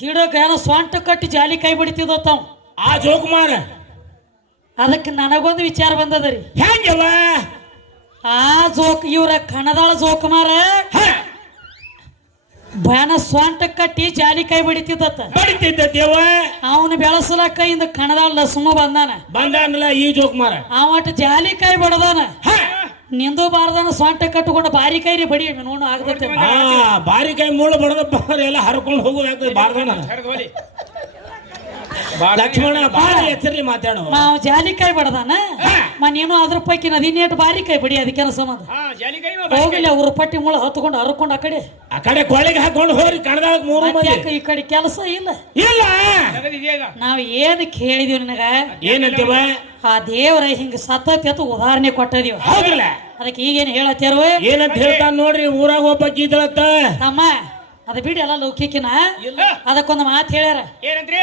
ಗಿಡಕ್ಕೆ ಏನೋ ಸ್ವಂಟ ಕಟ್ಟಿ ಜಾಲಿ ಕೈ ಬಿಡ್ತಿದ್ದತ್ತಾವ್ ಆ ಜೋಕುಮಾರ. ಅದಕ್ಕೆ ನನಗೊಂದು ವಿಚಾರ ಬಂದದರಿ ಹೆಂಗವ ಆ ಜೋಕ್ ಇವ್ರ ಕಣದಾಳ ಜೋಕುಮಾರ ಬ್ಯಾನ ಸ್ವಂಟ ಕಟ್ಟಿ ಜಾಲಿ ಕೈ ಬಿಡ್ತಿದ್ದತ್ತ. ಬಡಿತಿದ್ದ ದೇವ ಅವನು ಬೆಳಸಲಕ್ಕ ಇಂದ ಕಣದಾಳ ಲಸುಮ ಬಂದಾನ. ಬಂದಾನಲ್ಲ ಈ ಜೋಕುಮಾರ. ಅವಟ ಜಾಲಿ ಕೈ ಬಡದಾನ. ನಿಂದು ಬಾರ್ದನ ಸೊಂಟ ಕಟ್ಟುಕೊಂಡು ಬಾರಿ ಕೈರಿ ಬಡಿ ನೋಡು ಆಗದೈತೆ ಬಾರಿಕಾಯಿ ಬಾರಿ ಕೈ ಮುಳ್ಳು ಬಡದಪ್ಪ ಅಂದ್ರೆ ಎಲ್ಲ ಹರ್ಕೊಂಡು ಹೋಗೋದಾಗ್ತದೆ ಬಾರ್ದಾನ? ಲಕ್ಷ್ಮಣ ಬಾಳ ಎಚ್ಚರಿ ಮಾತಾಡೋ. ನಾವು ಜಾಲಿ ಕೈ ಬಡದಾನ? ಮನೇನು ನೀನು ಅದ್ರ ಪೈಕಿ ನದಿ ನೇಟ್ ಬಾರಿ ಕೈ ಬಿಡಿ ಅದಕ್ಕೆ ಸಮಾಧ ಹೋಗಿಲ್ಲ ಅವ್ರ ಪಟ್ಟಿ ಮುಳ ಹತ್ಕೊಂಡು ಹರ್ಕೊಂಡು ಆ ಕಡೆ. ಆ ಕಡೆ ಕೊಳಿಗೆ ಹಾಕೊಂಡು ಹೋಗ್ರಿ ಕಣದಾಗ ಮೂರು ಈ ಕಡೆ ಕೆಲಸ ಇಲ್ಲ? ಇಲ್ಲ. ನಾವು ಏನು ಕೇಳಿದೀವಿ ನಿನಗ? ಏನಂತೀವ? ಆ ದೇವ್ರ ಹಿಂಗ ಸತತ್ ಎತ್ತು ಉದಾಹರಣೆ ಕೊಟ್ಟದೀವ. ಹೌದಿಲ್ಲ. ಅದಕ್ಕೆ ಈಗೇನ್ ಹೇಳತ್ತೇರು? ಏನಂತ ಹೇಳ್ತಾನ ನೋಡ್ರಿ ಊರಾಗ ಒಬ್ಬ ಇದ್ದಳತ್ತ ತಮ್ಮ ಅದ ಬಿಡಿ ಎಲ್ಲ ಲೌಕಿಕಿನ. ಅದಕ್ಕೊಂದು ಮಾತು ಹೇಳ್ಯಾರ. ಏನಂತ್ರಿ?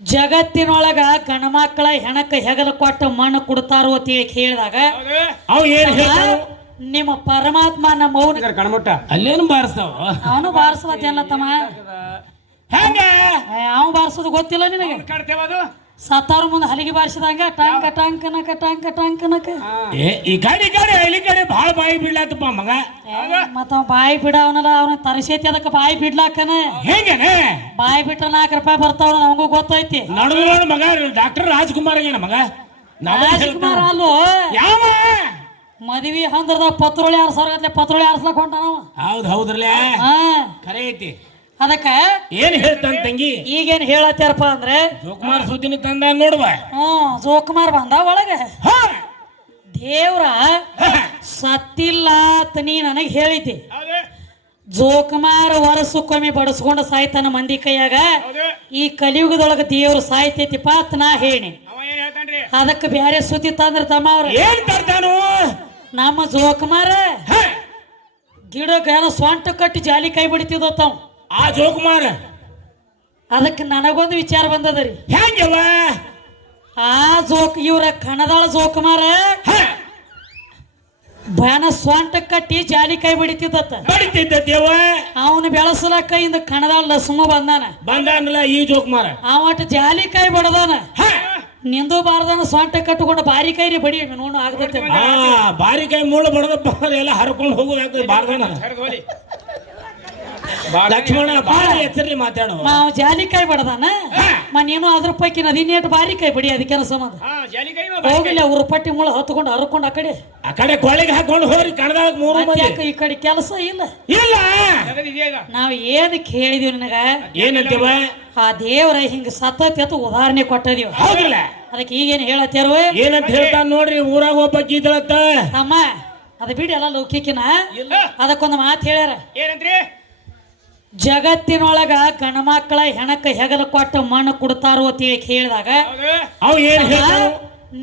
ಜಗತ್ತಿನೊಳಗ ಗಣಮಕ್ಕಳ ಹೆಣಕ ಹೆಗಲ ಕೊಟ್ಟ ಮಣ್ಣು ಕೊಡ್ತಾರೋ ಅಂತ ಹೇಳಿ ಕೇಳಿದಾಗ ಹೌದು. ಅವ್ ಏನ್ ಹೇಳ್ತಾನ ನಿಮ್ಮ ಪರಮಾತ್ಮ ನಮ್ಮ ಅವ್ನ ಇದರ ಕಣ್ಮುಟ್ಟ. ಅಲ್ಲೇನು ಬಾರಿಸ್ತಾವ? ಅವನು ಬಾರಿಸುವ ತಮ್ಮ. ಹೆಂಗ? ಅವನು ಬಾರಿಸೋದು ಗೊತ್ತಿಲ್ಲ ನಿನಗೆ. ಕಾಡ್ತೇವ ಅದು? ಸತ್ತಾರ ಮುಂದೆ ಹಲಿಗೆ ಬಾರಿಸಿದಂಗ ಟಾಂಕ ಟಾಂಕ ನಕ ಟಾಂಕ ಟಾಂಕ ನಕ. ಏ ಈ ಗಾಡಿ ಗಾಡಿ ಇಲ್ಲಿ ಕಡೆ ಭಾಳ ಬಾಯಿ ಬಿಡ್ಲಾತಪ್ಪ ಮಗ. ಮತ್ತ ಅವ ಬಾಯಿ ಬಿಡ ಅವನಲ್ಲ ಅವನ ತರಿಸೈತಿ ಅದಕ್ಕೆ ಬಾಯಿ ಬಿಡ್ಲಾಕನ. ಹೆಂಗನೆ? ಬಾಯಿ ಬಿಟ್ಟ ನಾಲ್ಕು ರೂಪಾಯಿ ಬರ್ತಾವ ನಮಗೂ ಗೊತ್ತೈತಿ. ನಡುವೆ ನೋಡು ಮಗ ಡಾಕ್ಟರ್ ರಾಜ್ಕುಮಾರ್ ಏನ ಮಗ. ರಾಜ್ಕುಮಾರ್ ಅಲ್ಲೋ? ಯಾವ? ಮದ್ವಿ ಹಂದ್ರದ ಪತ್ರೋಳಿ ಆರ್ ಪತ್ರೊಳಿ ಪತ್ರೋಳಿ ನಾವು ಹೊಂಟಾನವ ಹೌದ್ ಹೌದ್ರಲ್ಲೇ? ಹಾ. ಖರೆ ಐತಿ. ಅದಕ್ಕ ಏನ್ ಹೇಳ್ತಾನ ತಂಗಿ? ಈಗೇನ್ ಹೇಳತ್ತಾರಪ್ಪ ಅಂದ್ರೆ? ಜೋಕುಮಾರ್ ಸುದ್ದಿನ ತಂದ ನೋಡುವ. ಹ್ಮ್ ಜೋಕುಮಾರ್ ಬಂದ ಒಳಗೆ. ದೇವ್ರ ಸತ್ತಿಲ್ಲ ಅಂತ ನೀ ನನಗ್ ಹೇಳಿದ್ದಿ. ಜೋಕುಮಾರ್ ಜೋಕುಮಾರ್ ಕೊಮ್ಮಿ ಬಡಸ್ಕೊಂಡ ಸಾಯ್ತಾನ ಮಂದಿ ಕೈಯಾಗ. ಈ ಕಲಿಯುಗದೊಳಗ ದೇವ್ರು ಸಾಯ್ತೈತಿಪ್ಪ ಅಂತ ನಾ ಹೇಳಿ ಅದಕ್ಕೆ ಬ್ಯಾರೆ ಸುದ್ದಿ ತಂದ್ರ ತಮ್ಮ ಅವ್ರ. ಏನ್ ತರ್ತಾನು ನಮ್ಮ ಜೋಕುಮಾರ. ಗಿಡಕ್ಕೆ ಏನೋ ಸ್ವಂಟ ಕಟ್ಟಿ ಜಾಲಿ ಕೈ ಬಿಡ್ತಿದ್ದತ್ತಾವ್. ಆ ಜೋಕುಮಾರ. ಅದಕ್ಕೆ ನನಗೊಂದು ವಿಚಾರ ಬಂದದರಿ ಹೆಂಗವ ಆ ಜೋಕ್ ಇವ್ರ ಕಣದಾಳ ಜೋಕುಮಾರ ಮಾರ ಬ್ಯಾನ ಸ್ವಂಟ ಕಟ್ಟಿ ಜಾಲಿ ಕೈ ಬಿಡ್ತಿದ್ದತ್ತ. ಬಡಿತಿದ್ದ ದೇವ? ಅವನು ಬೆಳಸಲಕ್ಕ ಇಂದ ಕಣದಾಳ ಲಸುಮ ಬಂದಾನ. ಬಂದಾನಲ್ಲ ಈ ಜೋಕುಮಾರ. ಅವಟ ಜಾಲಿ ಕೈ ಬಡದಾನ. ನಿಂದು ಬಾರದನ ಸ್ವಂಟ ಕಟ್ಟುಕೊಂಡು ಬಾರಿ ಕೈರಿ ಬಡಿ ನೋಡು ಆಗದೈತೆ ಆ ಬಾರಿ ಕೈ ಮುಳ್ಳು ಬಡದಪ್ಪ ಅಂದ್ರೆ ಎಲ್ಲ ಹರ್ಕೊಂಡು ಹೋಗೋದಾಗ್ತದೆ ಬಾರ್ದಾನ. ಲಕ್ಷ್ಮಣ ಬಹಳ ಎಚ್ಚರ್ಲಿ ಮಾತಾಡೋ. ನಾವು ಜಾಲಿಕಾಯಿ ಬಡದಾನ? ಮನೇನು ನೀನು ಅದ್ರ ಪೈಕಿ ನದಿ ನೇಟ್ ಬಾರಿ ಕೈ ಬಡಿ ಅದಕ್ಕೆ ಸಮಾಧ ಹೋಗಿಲ್ಲ ಅವ್ರ ಪಟ್ಟಿ ಮುಳ ಹತ್ಕೊಂಡು ಹರ್ಕೊಂಡು ಆ ಕಡೆ. ಆ ಕಡೆ ಕೊಳಿಗೆ ಹಾಕೊಂಡು ಹೋಗ್ರಿ ಕಣದಾಗ ಮೂರು ಮಂದಿ. ಈ ಕಡೆ ಕೆಲಸ ಇಲ್ಲ? ಇಲ್ಲ. ನಾವು ನಾವ್ ಏನ್ ಕೇಳಿದೀವಿ ನಿನಗ? ಏನಂತೀವ? ಆ ದೇವ್ರ ಹಿಂಗ ಸತತ್ ಎತ್ತು ಉದಾಹರಣೆ ಕೊಟ್ಟದೀವ. ಹೌದಿಲ್ಲ ಅದಕ್ಕೆ ಈಗೇನ್ ಹೇಳತ್ತೇರು? ಏನಂತ ಹೇಳ್ತಾನ ನೋಡ್ರಿ ಊರಾಗ ಒಬ್ಬ ಗೀತಳತ್ತ. ತಮ್ಮ ಅದ ಬಿಡಿ ಎಲ್ಲ ಲೌಕಿಕಿನ. ಇಲ್ಲ. ಅದಕ್ಕೊಂದು ಮಾತು ಹೇಳ್ಯಾರ. ಏನಂತ್ರಿ? ಜಗತ್ತಿನೊಳಗ ಗಣಮಕ್ಕಳ ಹೆಣಕ ಹೆಗಲ ಕೊಟ್ಟು ಮಣ್ಣು ಕೊಡ್ತಾರೋ ಅಂತ ಹೇಳಿ ಕೇಳಿದಾಗ ಅವ್ ಏನ್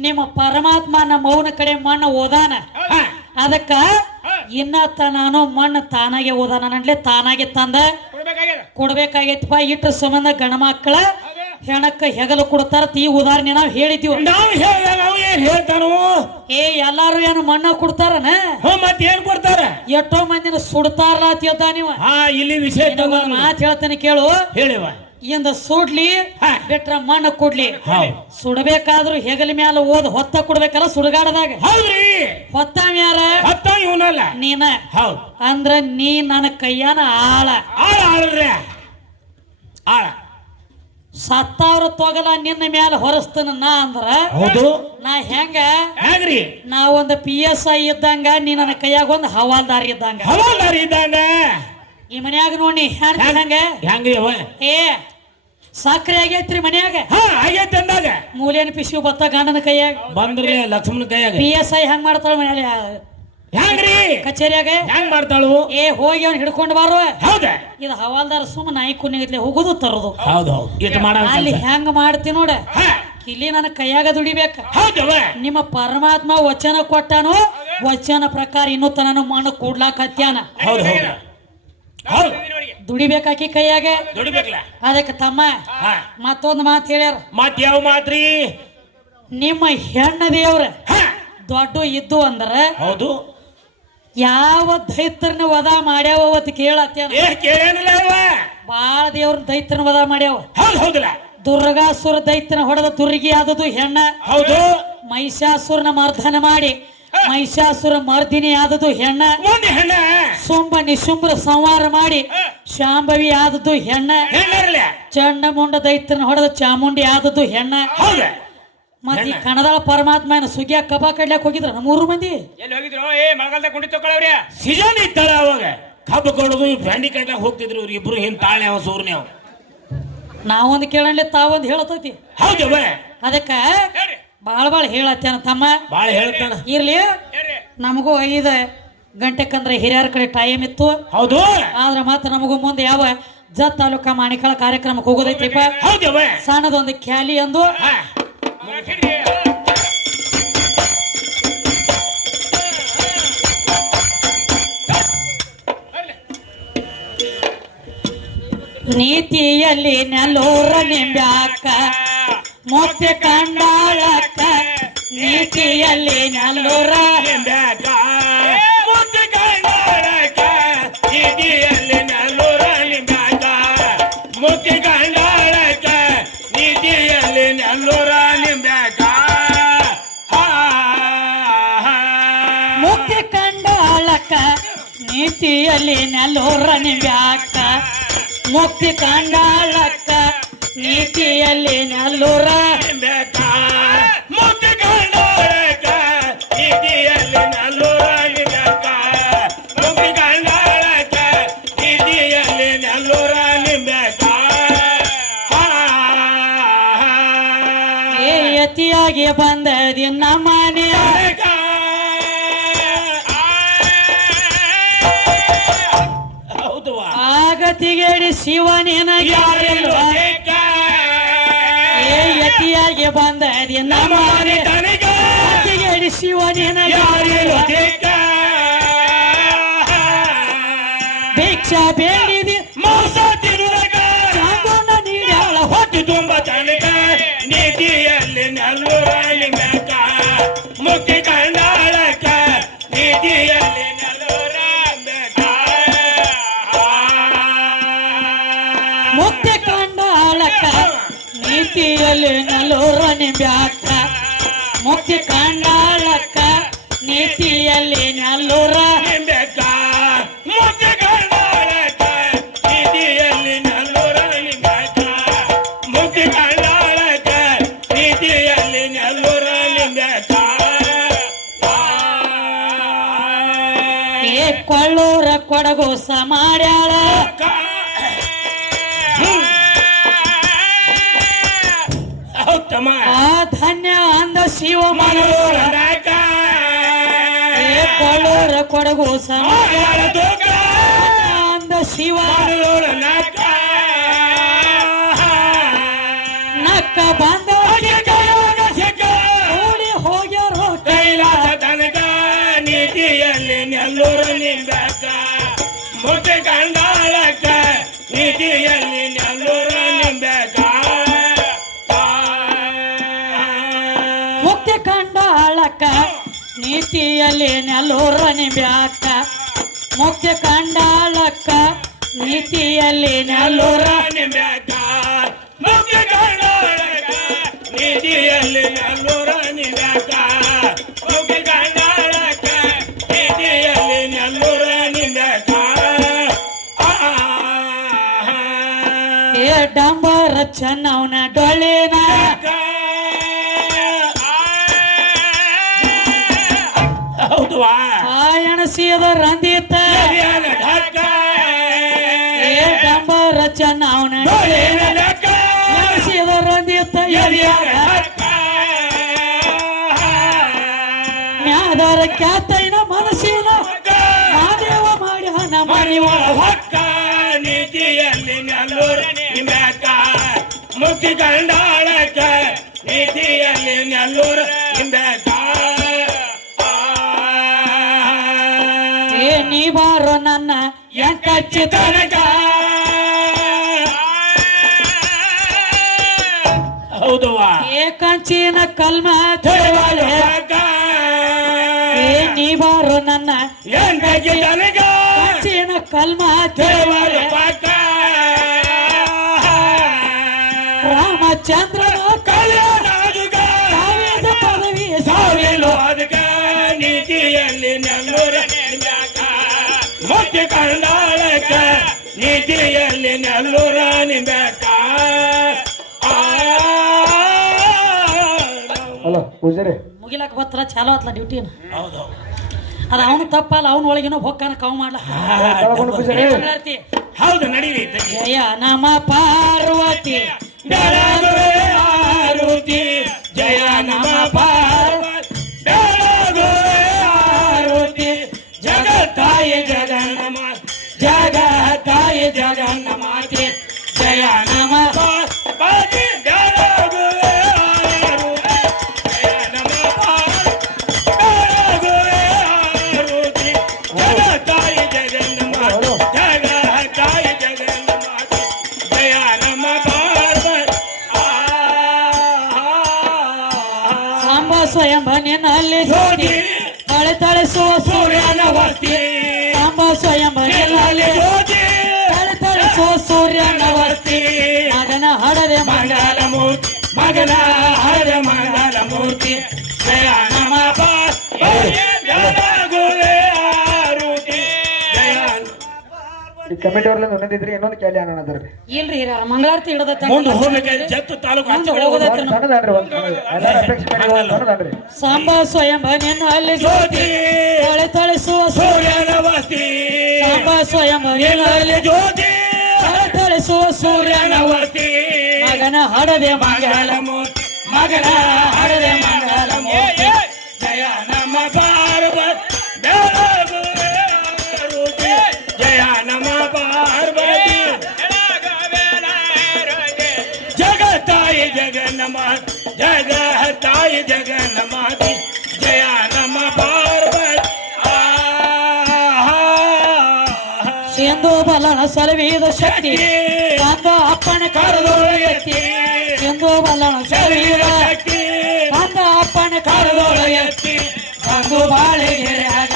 ನಿಮ್ಮ ಪರಮಾತ್ಮ ನಮ್ಮ ಅವನ ಕಡೆ ಮಣ್ಣು ಓದಾನ. ಅದಕ್ಕ ಇನ್ನ ನಾನು ಮಣ್ಣು ತಾನಾಗೆ ಓದಾನ. ನನ್ಲೆ ತಾನಾಗೆ ತಂದ ಕೊಡ್ಬೇಕಾಗೈತಿ ಕೊಡ್ಬೇಕಾಗೈತಿಪ್ಪ. ಇಟ್ಟು ಸಂಬಂಧ ಗಣಮಕ್ಕಳ ಹೆಣಕ್ಕ ಹೆಗಲು ಕೊಡ್ತಾರ ತೀ ಉದಾಹರಣೆ ನಾವು ಹೇಳಿದೀವಿ. ನಾವ್ ಹೇಳ್ದಾಗ ಏನ್ ಹೇಳ್ತಾನು ಏ ಎಲ್ಲಾರು ಏನು ಮಣ್ಣ ಕೊಡ್ತಾರನ? ಹ್ಞೂ ಮತ್ತೆ ಏನ್ ಕೊಡ್ತಾರ? ಎಷ್ಟೋ ಮಂದಿನ ಸುಡ್ತಾರ ಅಂತ ಹೇಳ್ತಾ ನೀವು. ಹಾ ಇಲ್ಲಿ ವಿಷಯ ತಗೊಂಡ್. ಮಾತು ಹೇಳ್ತಾನೆ ಕೇಳು. ಹೇಳಿವ ಇಂದ ಸುಡ್ಲಿ ಹಾ. ಬಿಟ್ರ ಮಣ್ಣ ಕೊಡ್ಲಿ. ಸುಡಬೇಕಾದ್ರೂ ಹೆಗಲ ಮ್ಯಾಲ ಓದ್ ಹೊತ್ತ ಕೊಡ್ಬೇಕಲ್ಲ ಸುಡಗಾಡದಾಗ. ಹೌದ್ರಿ. ಹೊತ್ತ ಮ್ಯಾರ ಹತ್ತ ಇವನಲ್ಲ. ನೀನ. ಹೌದ್. ಅಂದ್ರ ನೀ ನನ್ನ ಕೈಯಾನ ಆಳ. ಆಳ ಆಳ್ರಿ ಆಳ. ಸತ್ತಾವ್ರ ತೊಗಲ ನಿನ್ನ ಮ್ಯಾಲ ಹೊರಸ್ತನ ನಾ ಅಂದ್ರ ಹೌದು. ನಾ ಹೆಂಗ? ಹೆಂಗ್ರಿ ನಾ ಒಂದು ಪಿ ಎಸ್ ಐ ಇದ್ದಂಗ ನೀ ನನ್ನ ಕೈಯಾಗ ಒಂದು ಹವಾಲ್ದಾರ್ ಇದ್ದಂಗ. ಹವಾಲ್ದಾರ್ ಇದ್ದಂಗ? ಈ ಮನ್ಯಾಗ ನೋಡಿ ಹೆಂಗ ಹೆಂಗ? ಹೆಂಗ್ರಿ ಅವ? ಏ ಸಾಕ್ರೆ ಆಗೈತ್ರಿ ಮನ್ಯಾಗ. ಹಾ ಆಗೈತೆ ಅಂದಾಗ. ಮೂಲೇನ ಪಿಶು ಬತ್ತ ಗಂಡನ ಕೈಯಾಗ. ಬಂದ್ರೆ ಲಕ್ಷ್ಮಣ ಕೈಯಾಗ. ಪಿ ಎಸ್ ಐ ಹೆಂಗ್ ಮಾಡ್ತಾಳ ಮನ್ಯಾಗ? ಹೆಂಗ್ರಿ ಕಚೇರಿಯಾಗ? ಹೆಂಗ್ ಮಾಡ್ತಾಳು? ಏ ಹೋಗಿ ಅವ್ನ ಹಿಡ್ಕೊಂಡು ಬಾರೋ. ಹೌದ? ಇದು ಹವಾಲ್ದಾರ ಸುಮ್ಮ ನಾಯಿ ಕುನ್ನಿಗತ್ಲೆ ಹೋಗುದು ತರೋದು. ಹೌದು ಮಾಡ ಅಲ್ಲಿ ಹೆಂಗ್ ಮಾಡ್ತಿ ನೋಡ? ಇಲ್ಲಿ ನನ್ನ ಕೈಯಾಗ ದುಡಿಬೇಕು. ನಿಮ್ಮ ಪರಮಾತ್ಮ ವಚನ ಕೊಟ್ಟನು? ವಚನ ಪ್ರಕಾರ ಇನ್ನೂ ತನನು ಮಣ್ಣು ಕೂಡ್ಲಾಕ ಹತ್ಯಾನ ದುಡಿಬೇಕಾಕಿ ಕೈಯಾಗ? ಅದಕ್ಕೆ ತಮ್ಮ ಮತ್ತೊಂದು ಮಾತು ಹೇಳ್ಯಾರ. ಮತ್ ಯಾವ ಮಾತ್ರಿ? ನಿಮ್ಮ ಹೆಣ್ಣ ದೇವ್ರ ದೊಡ್ಡ ಇದ್ದು ಅಂದ್ರೆ ಹೌದು. ಯಾವ ದೈತ್ರನ ವಧ ಮಾಡ್ಯಾವ ಅವತ್ತು ಕೇಳತ್ತೇನ? ಏ ಕೇಳೇನಿಲ್ಲ ಅವ ಬಾಳ ದೇವ್ರ ದೈತ್ಯನ ವಧ ಮಾಡ್ಯಾವ. ಹೌದು ಹೌದಲ್ಲ. ದುರ್ಗಾಸುರ ದೈತ್ಯನ ಹೊಡೆದ ದುರ್ಗಿ ಆದದು ಹೆಣ್ಣ. ಹೌದು. ಮಹಿಷಾಸುರನ ಮರ್ಧನ ಮಾಡಿ. ಮಹಿಷಾಸುರ ಮರ್ದಿನಿ ಆದದು ಹೆಣ್ಣ. ಒಂದು ಹೆಣ್ಣ. ಸುಂಬ ನಿಶುಂಬ್ರ ಸಂವಾರ ಮಾಡಿ ಶಾಂಭವಿ ಆದದ್ದು ಹೆಣ್ಣ. ಚಂಡ ಚಂಡಮುಂಡ ದೈತ್ಯನ ಹೊಡೆದ ಚಾಮುಂಡಿ ಆದದ್ದು ಹೆಣ್ಣ. ಹೌದ. ಮತ್ತೆ ಈ ಕಣದಾಳ ಪರಮಾತ್ಮನ ಸುಗ್ಗಿಯ ಕಬಾ ಕಡ್ಲಾಕ್ ಹೋಗಿದ್ರ? ಮೂರು ಮಂದಿ. ಎಲ್ಲಿ ಹೋಗಿದ್ರು? ಏ ಮಳೆಗಾಲದಾಗ ಕುಂಡಿ ತಗೊಳವ್ರಿ. ಸಿಜನ್ ಇತ್ತಲ್ಲ ಅವಾಗ. ಕಬ್ಬು ಕೊಡೋದು ಬ್ಯಾಂಡಿ ಹೋಗ್ತಿದ್ರು ಇವ್ರಿಬ್ರು ಹಿಂಗ್ ತಾಳೆ ಅವ ಸೂರ್ನ್ಯಾವ ನಾವೊಂದು ಕೇಳಲಿ ತಾವೊಂದು ಹೇಳತೈತಿ ಹೌದು ಅದಕ್ಕ ಬಾಳ್ ಬಾಳ ಹೇಳತ್ತೇನ ತಮ್ಮ? ಬಾಳ ಹೇಳ್ತಾನ. ಇರ್ಲಿ. ನಮಗೂ ಐದು ಗಂಟೆಕಂದ್ರೆ ಹಿರಿಯರ ಕಡೆ ಟೈಮ್ ಇತ್ತು. ಹೌದು ಆದ್ರೆ ಮತ್ತೆ ನಮಗೂ ಮುಂದೆ ಯಾವ ಜತ್ ತಾಲೂಕಾ ಮಾಣಿಕಳ ಕಾರ್ಯಕ್ರಮಕ್ಕೆ ಹೋಗೋದೈತಿಪ್ಪ? ಹೌದವ ಸಣ್ಣದೊಂದು ಖ್ಯಾಲಿ ಅಂದು. ನೀತಿಯಲ್ಲಿ ನೆಲ್ಲೂರ ನಿಂಬ್ಯಾಕ ಮುಕ್ತಿ ಕಂಡಾಳಕ್ಕ ನೀತಿಯಲ್ಲಿ ನೆಲ್ಲೂರ ನಿಂಬ್ಯಾಕ, ನೀತಿಯಲ್ಲಿ ನೆಲ್ಲೂರ ನಿಂಬ್ಯಾಕ ಮುಕ್ತಿ ಕಂಡಾಳಕ್ಕ ನೀತಿಯಲ್ಲಿ ನೆಲ್ಲೂರ ನಿಂಬ್ಯಾಕ, ಮುಕ್ತಿ ಕಂಡಾಳಕ, ನಿಧಿಯಲ್ಲಿ ನಲ್ಲೂರ. ಮುಕ್ತಿ ನೆಲ್ಲೂರ ಯತಿಯಾಗಿ ಬಂದದಿ ನಮ್ಮನೆ ಆಗತಿಗೇಡಿ ಶಿವನೇನಾಗಿ ಯತಿಯಾಗಿ ಬಂದದಿ ನಮ್ಮನೆ ಆಗತಿಗೇಡಿ ಶಿವನೇನ ಯಾರಿಲ್ವ ಭಿಕ್ಷಾ ಬೇಡಿದಿ. ನೀಡ್ಯಾಳ ಹೊಟ್ಟು ತುಂಬ ತನಕ ನೀತಿಯಲ್ಲಿ ನೀತಿಯಲ್ಲಿ ನಲೂರ ನಿಂಬ್ಯಾಕ. ಮುಖ್ಯ ಕಂಡಾಳಕ್ಕ, ನೀತಿಯಲ್ಲಿ ನಲ್ಲೂರ ಲಿಂಗಕ ಮುಕ್ತಿ ಕಂಡಾಳಕ ನೀತಿಯಲ್ಲಿ ನಲ್ಲೂರ ಲಿಂಗಕ ಮುಕ್ತಿ ಕಂಡಾಳಕ ನೀತಿಯಲ್ಲಿ ನಲ್ಲೂರ ಕೊಳ್ಳೂರ ಕೊಡಗು ಮಾಡ್ಯಾಳ ಆ ಧನ್ಯ ಅಂದ ಶಿವ ಮನೋರ ಕೊಡಗು ಅಂದ ಶಿವ. ನಕ್ಕ ಬಂದ ಓಡಿ ಹೋಗ್ಯಾರೋ ಕೈಲಾಸ ತನಕ ನೀತಿಯಲ್ಲಿ ನೆಲ್ಲೂರು ನಿಂದಾಕ. ಮುತ್ತೆ ಕಂಡಾಳಕ್ಕ ನೀತಿಯಲ್ಲಿ ನೀತಿಯಲ್ಲಿ ನೆಲೂರನಿ ಬ್ಯಾಟ ಮುಖ್ಯ ಕಂಡಾಳಕ್ಕ ನೀತಿಯಲ್ಲಿ ನೆಲೂರನಿ ಬ್ಯಾಕ. ಮುಖ್ಯ ಕಂಡಾಳಕ್ಕ ನೀತಿಯಲ್ಲಿ ನಿಂದಾಕ ಮುತ್ತೆ ಕಂಡಾಳಕ ನೀತಿಯಲ್ಲಿ ಏ ಡಂಬರ ಚೆನ್ನವನ ಡೊಳ್ಳಿನ ಡಂಬರ ಚೆನ್ನವನ ಎಣಸಿಯದ ರಂದಿತ ಮ್ಯಾದರ ಖ್ಯಾತೈನ ಮನಸ್ಸಿನ ಮಾದೇವ ಮಾಡಿ ಹಣ ಹಕ್ಕ. ನೀತಿಯಲ್ಲಿ ನಲ್ಲೂರ ನಿಮ್ಯಾಕ ಮುಕ್ತಿ ಕಂಡಾಳಕ. ನೀತಿಯಲ್ಲಿ ನಲ್ಲೂರ ಏ ನೀ ಬಾರೋ ನನ್ನ ಎಂಕಚ್ಚಿ ತನಕ. ಹೌದುವಾ ಏ ಕಂಚಿನ ಕಲ್ಮ ತಿರುವಲೆ ಏ ನೀ ಬಾರೋ ನನ್ನ ಎಂದಕ್ಕೆ ತನಕ. ಕಂಚಿನ ಕಲ್ಮ ತಿರುವಲೆ ದೇವರ ಪಕ್ಕ ರಾಮಚಂದ್ರನ ಕಲ್ಯಾಣಾದುಗ ಕಾವ್ಯದ ಪದವಿ ಸಾವಿಲು ಅದಕ ನೀತಿಯಲ್ಲಿ ನೆಲ್ಲೂರ ನಿಂಬ್ಯಾಕ ಮುಕ್ತಿ ಕಂಡಾಳಕ. ನೀತಿಯಲ್ಲಿ ನೆಲ್ಲೂರ ನಿಂಬ್ಯಾಕ ಪೂಜಾರಿ ಮುಗಿಲಕ್ ಬತ್ತಲ್ಲ ಚಾಲೋ ಆತ್ಲ ಡ್ಯೂಟಿನ ಹೌದು ಅದ ಅವನು ತಪ್ಪಲ್ಲ ಅವನ ಒಳಗಿನ ಹೊಕ್ಕನ ಕಾವು ಮಾಡ್ಲ ಪೂಜಾರಿ ಹೌದು ನಡೀರಿ. ಜಯ ನಮ ಪಾರ್ವತಿ ಮಗನ ಹರ ಮಂಗಲ ಮೂರ್ತಿ. ಜಯ ನಮ ಆರುತಿ. ಜಯ ಈ ಕಮಿಟಿ ಅವ್ರಲ್ಲ ಒಂದಿದ್ರಿ ಇನ್ನೊಂದು ಕ್ಯಾಲಿ ಅಣ್ಣ ಅದ್ರಿ ಇಲ್ರಿ ಹಿರಿಯರ ಮಂಗಳಾರತಿ ಹಿಡದ ಮುಂದೆ ಹೋಗ್ಬೇಕಾದ್ರೆ ಜತ್ತು ತಾಲೂಕು ಮುಂದೆ ಹಚ್ಚ ಹೋಗೋದೈತ್ರಿ ಒಂದ್ ಸಣ್ಣದನ್ರಿ ಒಂದ್ ಸಣ್ಣದು ಎಲ್ಲಾರ ಅಪೇಕ್ಷೆ ಮಾಡಿ ಒಂದ್ ಸಣ್ಣದನ್ರಿ ಸಾಂಬ ಸ್ವಯಂಭ ನಿನ್ನಲ್ಲಿ ಜ್ಯೋತಿ. ತಳೆ ತಳಿಸುವ ಸೂರ್ಯನ ವಸ್ತಿ. ಸಾಂಬ ಸ್ವಯಂಭ ನಿನ್ನಲ್ಲಿ ಜ್ಯೋತಿ. ತಳೆ ತಳಿಸುವ ಸೂರ್ಯನ ವಸ್ತಿ. ಮಗನ ಹಡದೆ ಮಗ ಮಂಗಲ ಮೂರ್ತಿ ಮಗನ ಹರದೆ ಮಂಗಲ ಮೂರ್ತಿ. ಜಯ ನಮ ಪಾರ್ವತಿ ಬೆಳಗುವೆ ಆರುತಿ. ಜಯ ನಮ ಪಾರ್ವತಿ. ಜಗತ್ತಾಯಿ ಜಗನ್ನಮ ಜಗತ್ತಾಯಿ ಜಗನ್ನಮಾತಿ ಸಿಂಧು ಬಲನ ಸಲವಿದ ಶಕ್ತಿ ಕಂದ ಅಪ್ಪನ ಕರದೊಳಗತಿ ಸಿಂಧು ಬಲನ ಸಲವಿದ ಶಕ್ತಿ ಕಂದ ಅಪ್ಪನ ಕರದೊಳಗತಿ ಬಂಧು ಬಾಳೆಗೆರೆಯಾಗ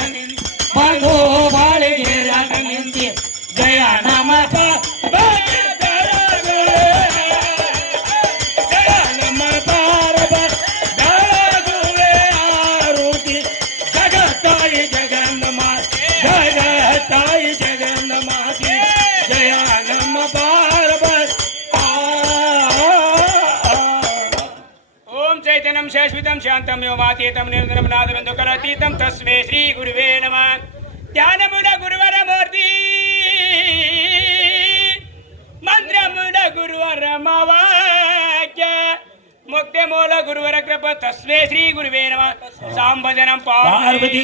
ನಿಂತಿ ಬಂಧು శాంతం యోమాతీతం నిరంతరం నాదురందు కలతీతం తస్మే శ్రీ గురువే నమ ధ్యానమున గురువరమూర్తి మంత్రమున గురువరమవాక్య ముక్తి మూల గురువర కృప తస్మే శ్రీ గురువే నమ సాంభజనం పార్వతీ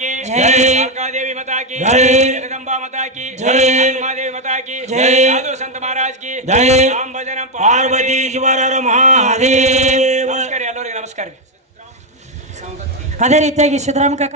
ನಮಃ ಸಾಂಬಜನಂ ಪಾರ್ವತೀಶ್ವರರ ಮಾತೆ. ಮಾತಾ ಕಿ ಜೈ. ದೇವಿ ಮಾತಾ ಕಿ ಜೈ. ಜಗದಂಬಾ ಮಾತಾ ಕಿ ಜೈ. ಮಹಾದೇವಿ ಮಾತಾ ಕಿ ಜೈ. ಸಾಧು ಸಂತ ಮಹಾರಾಜ್ ಕಿ ಜೈ. ಸಾಂಬಜನಂ ಪಾರ್ವತೀಶ್ವರರ ಮಹಾದೇವ ನಮಸ್ಕಾರ ಎಲ್ಲರಿಗೂ ನಮಸ್ಕಾರ ಅದೇ ರೀತಿಯಾಗಿ ಸಿದ್ದರಾಮ ಕಾಕ